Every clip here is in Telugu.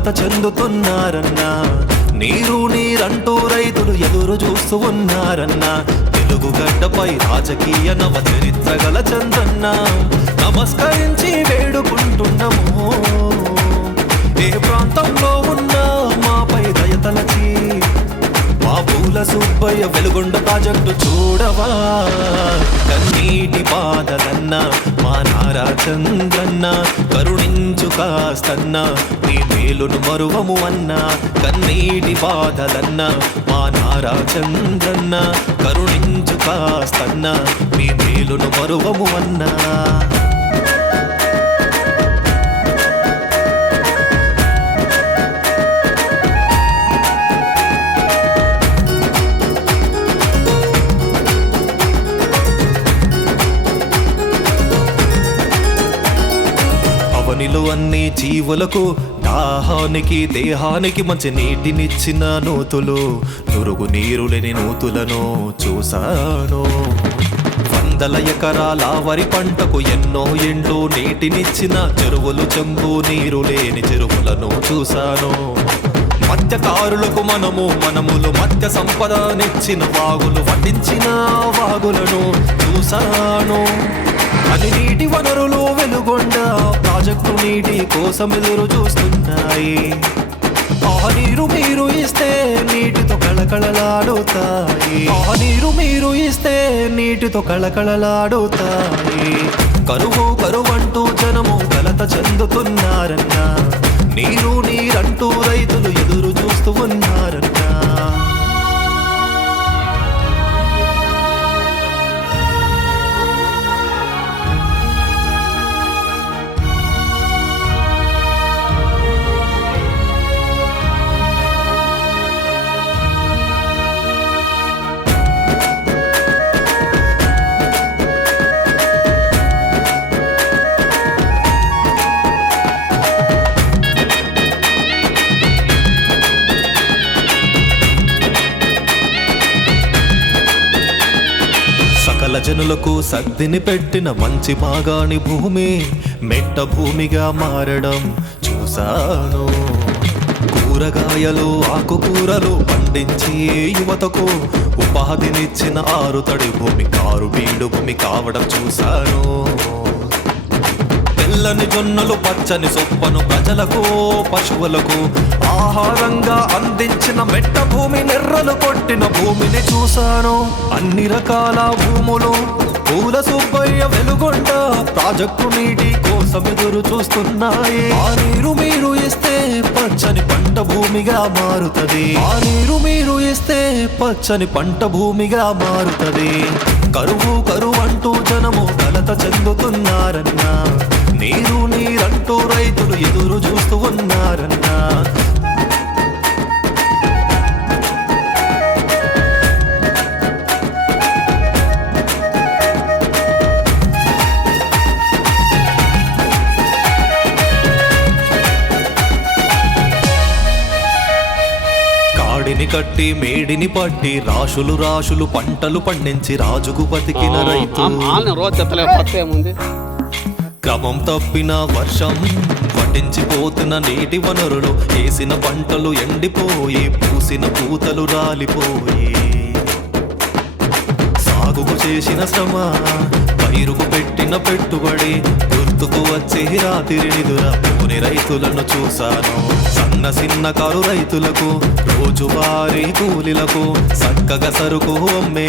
కలత చెందుతున్నారన్నా. నీరు నీరంటూ రైతులు ఎదురు చూస్తూ ఉన్నారన్నా. తెలుగు గడ్డపై రాజకీయ నవ చరిత్ర గల చంద్రన్న నమస్కరించి వేడుకుంటున్నాము. ఏ ప్రాంతంలో ఉన్నా మాపై దయతలచి మా పూల సుబ్బయ్య వెలుగొండ ప్రాజెక్టు చూడవా. కన్నీటి బాధలన్న మా నారా చంద్రన్న కరుణించు కాస్తన్న నీ మేలును మరువము అన్నా. కన్నీటి బాధలన్న మా నారా చంద్రన్న కరుణించు కాస్తన్న నీ మేలును మరువము అన్నా. అవనిలో అన్ని జీవులకు దాహానికి దేహానికి మంచి నీటినిచ్చిన నూతులు నురుగు నీరు లేని నూతులను చూశాను. వందల ఎకరాల వరి పంటకు ఎన్నో ఎండ్లు నీటినిచ్చిన చెరువులు చెంబు నీరు లేని చెరువులను చూశాను. మత్స్యకారులకు మనములు మత్స్య సంపదనిచ్చిన వాగులు వడ్డించిన వాగులను చూశాను. అని నీటి వనరులు వెలుగొండ ప్రాజెక్టు నీటి కోసం ఎదురు చూస్తున్నాయి. ఆ నీరు మీరు ఇస్తే నీటితో కళకళలాడుతాయి. ఆ నీరు మీరు ఇస్తే నీటితో కళకళలాడుతాయి. కరువు కరువంటూ జనము కలత చెందుతున్నారన్నా. నీరు నీరంటూ రైతులు ఎదురు చూస్తూ ఉన్నారన్నా. సకల జనులకు సద్దిని పెట్టిన మంచి మాగాణి భూమి మెట్ట భూమిగా మారడం చూశాను. కూరగాయలు ఆకుకూరలు పండించి యువతకు ఉపాధినిచ్చిన ఆరుతడి భూమి కారు బీడు భూమి కావడం చూశాను. తెల్లని జొన్నలు పచ్చని సొప్పను ప్రజలకు పశువులకు ఆహారంగా అందించిన మెట్ట భూమి నెర్రలు కొట్టిన భూమిని చూశాను. అన్ని రకాల భూములు పూల సుబ్బయ్య వెలుగొండ ప్రాజెక్టు నీటి కోసం ఎదురు చూస్తున్నాయి. ఆ నీరు మీరు ఇస్తే పచ్చని పంట భూమిగా మారుతది. ఆ నీరు మీరు ఇస్తే పచ్చని పంట భూమిగా మారుతది. కరువు కరువంటూ జనము కలత చెందుతున్నారన్నా. నీరు నీరంటూ రైతులు ఎదురు చూస్తూ ఉన్నారన్నా. కాడిని కట్టి మేడిని పట్టి రాశులు రాశులు పంటలు పండించి రాజుకు బతికిన రైతు. క్రమం తప్పిన వర్షం వడ్డించిపోతున్న నీటి వనరులు వేసిన పంటలు ఎండిపోయి పూసిన పూతలు రాలిపోయి సాగుకు చేసిన శ్రమ పైరుకు పెట్టిన పెట్టుబడి గుర్తుకు వచ్చే రాత్రి నిదురా పోని రైతులను చూశాను. సన్న చిన్న కారు రైతులకు రోజువారీ కూలీలకు చక్కగా సరుకు అమ్మే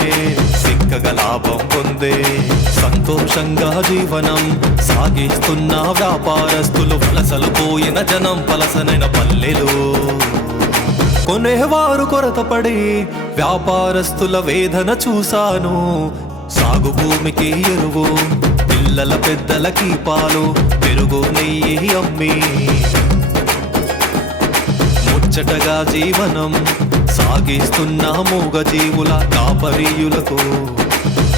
సిక్కగా లాభం పొందే సంతోషంగా జీవనం సాగిస్తున్న వ్యాపారస్తులు వలసలు పోయిన జనం పలసనైన పల్లెలు కొనేవారు కొరతపడి వ్యాపారస్తుల వేదన చూశాను. సాగు భూమికి ఎరువు పిల్లల పెద్దలకి పాలు పెరుగు నెయ్యి అమ్మి ముచ్చటగా జీవనం సాగిస్తున్న మూగజీవుల కాపరీయులకు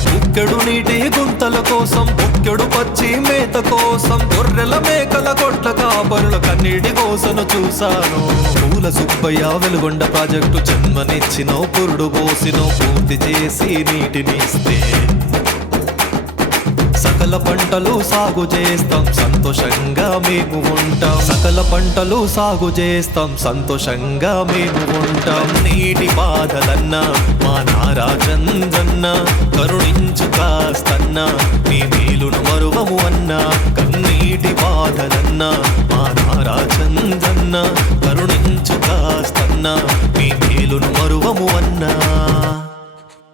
బుక్కెడు నీటి గుంతల కోసం బుక్కెడు పచ్చి మేత కోసం గొర్రెల మేకల కొట్ల కాపరుల కన్నీటి కోసను చూశాను. పూల సుబ్బయ్య వెలుగొండ ప్రాజెక్టు జన్మనిచ్చినో పురుడు పోసినో పూర్తి చేసి నీటిని ఇస్తే సకల సకల పంటలు సాగు చేస్తాం సంతోషంగా మేము ఉంటాం సకల పంటలు సాగు చేస్తాం సంతోషంగా మేము ఉంటాం నీటి బాధలన్నా మా నారా చంద్రన్న కరుణించు కాస్తన్నా మీ మేలును మరువము అన్నా కన్నీటి బాధలన్నా మా నారా చంద్రన్న కరుణించు కాస్తన్నా మీ మేలును మరువము అన్నా